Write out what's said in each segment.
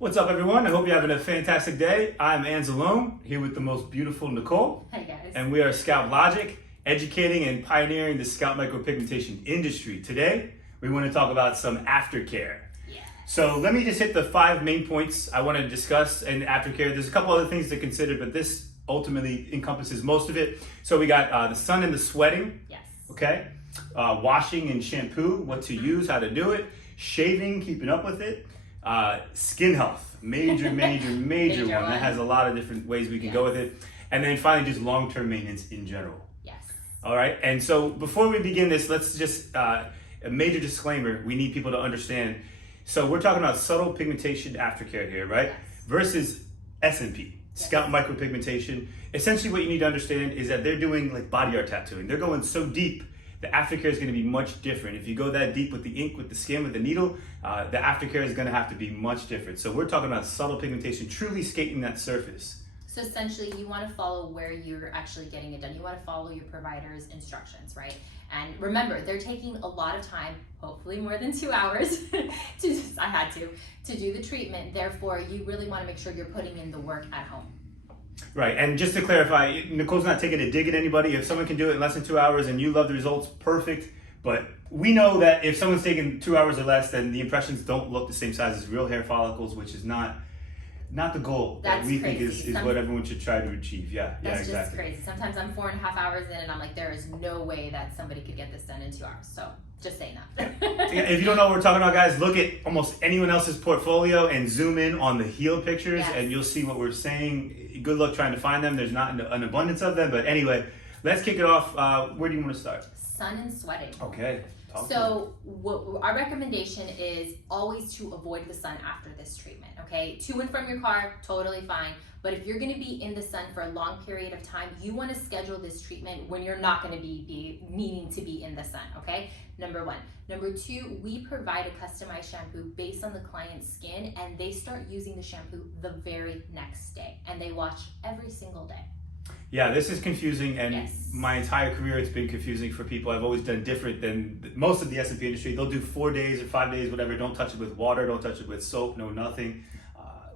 What's up, everyone? I hope you're having a fantastic day. I'm Anzalone, here with the most beautiful Nicole. Hi, guys. And we are Scalp Logic, educating and pioneering the scalp micropigmentation industry. Today, we want to talk about some aftercare. Yeah. So let me just hit the 5 main points I want to discuss in aftercare. There's a couple other things to consider, but this ultimately encompasses most of it. So we got the sun and the sweating. Yes. Okay. Washing and shampoo, what to use, how to do it. Shaving, keeping up with it. Skin health, major one that has a lot of different ways we can go with it. And then finally, just long-term maintenance in general. Yes. All right. And so before we begin this, let's just, a major disclaimer, we need people to understand. So we're talking about subtle pigmentation aftercare here, right? Yes. Versus SMP, scalp micropigmentation. Essentially what you need to understand is that they're doing like body art tattooing. They're going so deep. The aftercare is going to be much different. If you go that deep with the ink, with the skin, with the needle, the aftercare is going to have to be much different. So we're talking about subtle pigmentation, truly skating that surface. So essentially, you want to follow where you're actually getting it done. You want to follow your provider's instructions, right? And remember, they're taking a lot of time, hopefully more than 2 hours, to do the treatment. Therefore, you really want to make sure you're putting in the work at home. Right, and just to clarify, Nicole's not taking a dig at anybody. If someone can do it in less than 2 hours and you love the results, perfect. But we know that if someone's taking 2 hours or less, then the impressions don't look the same size as real hair follicles, which is not the goal that we think is what everyone should try to achieve. That's exactly. Just crazy. Sometimes I'm 4.5 hours in and I'm like, there is no way that somebody could get this done in 2 hours. So just saying that. If you don't know what we're talking about, guys, look at almost anyone else's portfolio and zoom in on the heel pictures and you'll see what we're saying. Good luck trying to find them. There's not an abundance of them, but anyway, let's kick it off. Where do you want to start? Sun and sweating. Okay. So what our recommendation is always to avoid the sun after this treatment, okay? To and from your car, totally fine. But if you're gonna be in the sun for a long period of time, you wanna schedule this treatment when you're not gonna be needing to be in the sun, okay? Number one. Number two, we provide a customized shampoo based on the client's skin, and they start using the shampoo the very next day, and they wash every single day. Yeah, this is confusing, and my entire career it's been confusing for people. I've always done different than most of the SMP industry. They'll do 4 days or 5 days, whatever. Don't touch it with water, don't touch it with soap, no nothing.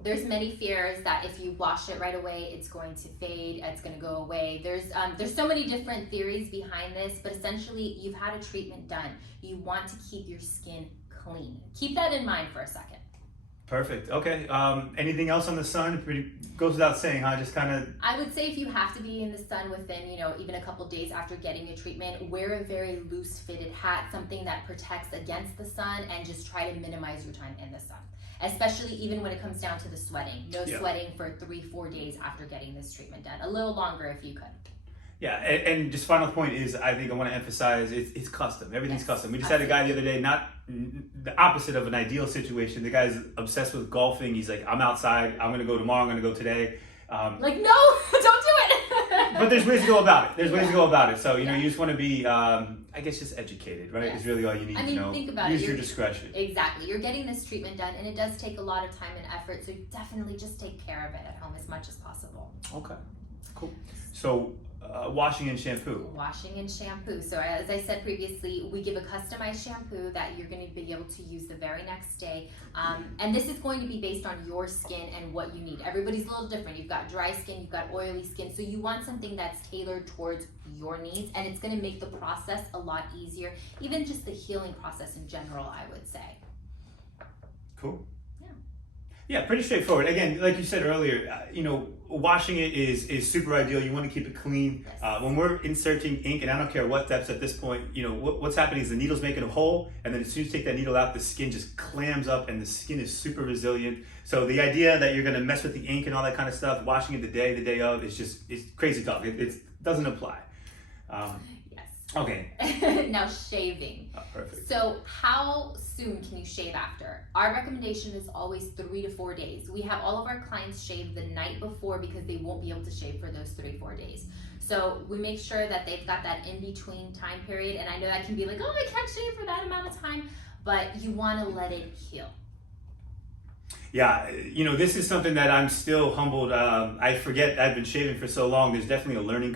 There's many fears that if you wash it right away, it's going to fade, it's going to go away. There's so many different theories behind this, but essentially you've had a treatment done. You want to keep your skin clean. Keep that in mind for a second. Perfect. Okay. Anything else on the sun? Goes without saying, huh? Just kind of. I would say if you have to be in the sun within, even a couple days after getting your treatment, wear a very loose fitted hat, something that protects against the sun, and just try to minimize your time in the sun. Especially even when it comes down to the sweating. No sweating for 3-4 days after getting this treatment done. A little longer if you could. Yeah, and just final point is, I think I want to emphasize, it's custom. Everything's custom. We just had a guy the other day, not the opposite of an ideal situation. The guy's obsessed with golfing. He's like, I'm outside. I'm going to go tomorrow. I'm going to go today. No, don't do it. But there's ways to go about it. So, you just want to be, I guess, just educated, right? Is really all you need to know. Think about Use your discretion. Exactly. You're getting this treatment done, and it does take a lot of time and effort. So definitely just take care of it at home as much as possible. Okay, cool. So, washing and shampoo. Washing and shampoo. So as I said previously, we give a customized shampoo that you're going to be able to use the very next day. And this is going to be based on your skin and what you need. Everybody's a little different. You've got dry skin, you've got oily skin. So you want something that's tailored towards your needs, and it's going to make the process a lot easier. Even just the healing process in general, I would say. Cool. Yeah, pretty straightforward. Again, like you said earlier, washing it is super ideal. You want to keep it clean. When we're inserting ink, and I don't care what depths at this point, what's happening is the needle's making a hole, and then as soon as you take that needle out, the skin just clams up, and the skin is super resilient. So the idea that you're going to mess with the ink and all that kind of stuff, washing it the day of, it's crazy talk. It doesn't apply. Okay. Now shaving. Oh, perfect. So how soon can you shave after? Our recommendation is always 3 to 4 days. We have all of our clients shave the night before because they won't be able to shave for those 3-4 days. So we make sure that they've got that in-between time period. And I know that can be like, oh, I can't shave for that amount of time, but you want to let it heal. Yeah, this is something that I'm still humbled. I forget I've been shaving for so long. There's definitely a learning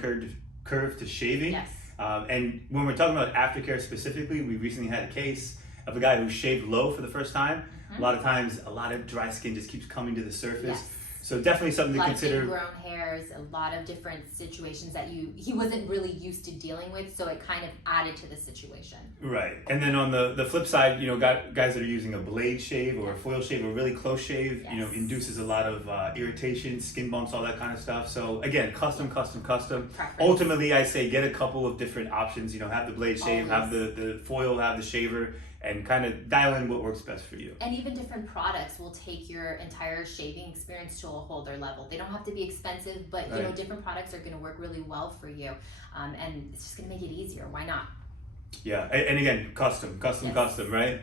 curve to shaving. Yes. And when we're talking about aftercare specifically, we recently had a case of a guy who shaved low for the first time. A lot of times, a lot of dry skin just keeps coming to the surface. Yes. So definitely something to consider. A lot of ingrown hairs, a lot of different situations that he wasn't really used to dealing with, so it kind of added to the situation. Right. And then on the flip side, guys that are using a blade shave or a foil shave or really close shave, Yes. Induces a lot of irritation, skin bumps, all that kind of stuff. So again, custom. Preference. Ultimately, I say get a couple of different options. Have the blade shave, Always. have the foil, have the shaver, and kind of dial in what works best for you. And even different products will take your entire shaving experience to a whole other level. They don't have to be expensive, but Right. different products are going to work really well for you, and it's just going to make it easier. Why not? Yeah, and again, custom, Yes. right?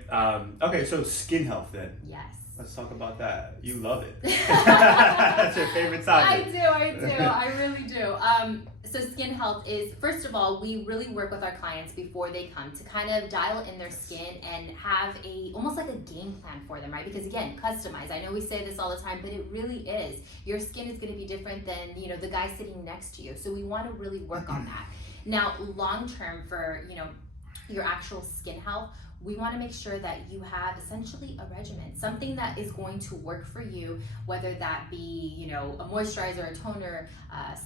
Okay, so skin health then. Yes. Let's talk about that. You love it. That's your favorite topic. I do. I really do. So skin health is, first of all, we really work with our clients before they come to kind of dial in their skin and have almost like a game plan for them, right? Because again, customize. I know we say this all the time, but it really is. Your skin is going to be different than, the guy sitting next to you. So we want to really work on that. Now, long term for, your actual skin health, we want to make sure that you have essentially a regimen, something that is going to work for you, whether that be, a moisturizer, a toner,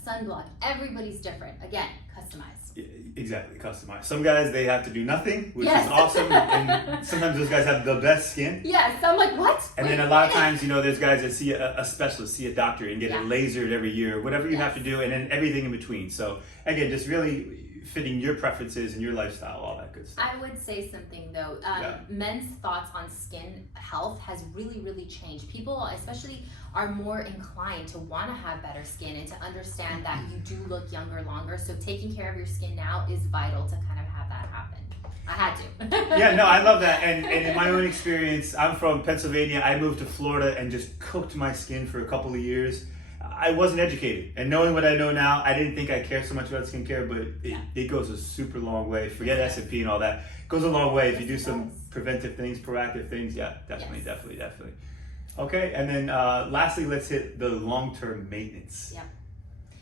sunblock. Everybody's different. Again, customize. Exactly, customized. Some guys, they have to do nothing, which Yes. is awesome. And sometimes those guys have the best skin. Yes, I'm like, what? And then a lot of times, there's guys that see a specialist, see a doctor and get it lasered every year, whatever you have to do, and then everything in between. So again, just really fitting your preferences and your lifestyle, all that good stuff. I would say something though. Yeah. Men's thoughts on skin health has really, really changed. People, especially, are more inclined to want to have better skin and to understand that you do look younger longer. So taking care of your skin now is vital to kind of have that happen. I had to. Yeah, no, I love that. And in my own experience, I'm from Pennsylvania. I moved to Florida and just cooked my skin for a couple of years. I wasn't educated, and knowing what I know now, I didn't think I cared so much about skincare, but it goes a super long way. Forget SMP and all that. It goes a long way if you do some preventive things, proactive things. Yeah, definitely. Okay, and then lastly, let's hit the long-term maintenance. Yep.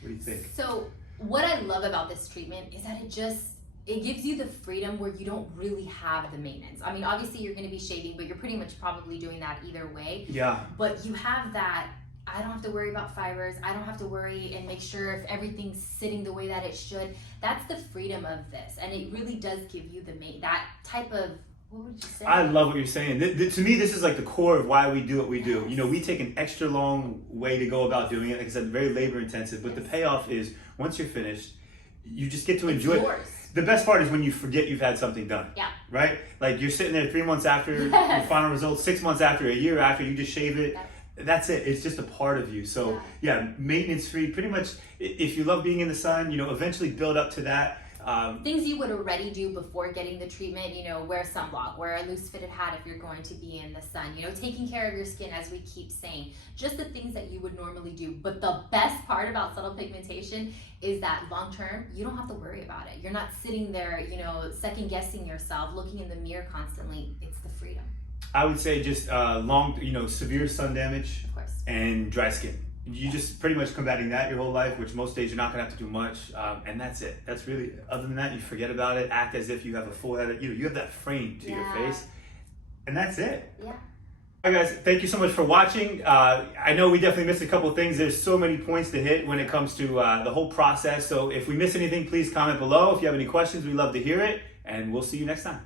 What do you think? So what I love about this treatment is that it gives you the freedom where you don't really have the maintenance. I mean, obviously you're going to be shaving, but you're pretty much probably doing that either way. Yeah. But you have that, I don't have to worry about fibers. I don't have to worry and make sure if everything's sitting the way that it should. That's the freedom of this. And it really does give you that type of, what would you say? I love what you're saying. To me, this is like the core of why we do what we do. We take an extra long way to go about doing it. Like I said, very labor intensive, but the payoff is once you're finished, you just get to enjoy it. Yours. The best part is when you forget you've had something done. Yeah. Right? Like you're sitting there 3 months after your final results, 6 months after, a year after, you just shave it. That's it. It's just a part of you. So maintenance free. Pretty much, if you love being in the sun, eventually build up to that. Things you would already do before getting the treatment, wear sunblock, wear a loose fitted hat if you're going to be in the sun, taking care of your skin, as we keep saying, just the things that you would normally do. But the best part about subtle pigmentation is that long term, you don't have to worry about it. You're not sitting there, second guessing yourself, looking in the mirror constantly. It's the freedom. I would say just severe sun damage Of course. and dry skin. You just pretty much combating that your whole life, which most days you're not gonna have to do much, and that's it. That's really, other than that, you forget about it, act as if you have a full head, you have that frame to your face, and that's it. Yeah. All right, guys, thank you so much for watching. I know we definitely missed a couple of things. There's so many points to hit when it comes to the whole process. So if we miss anything, please comment below. If you have any questions, we'd love to hear it, and we'll see you next time.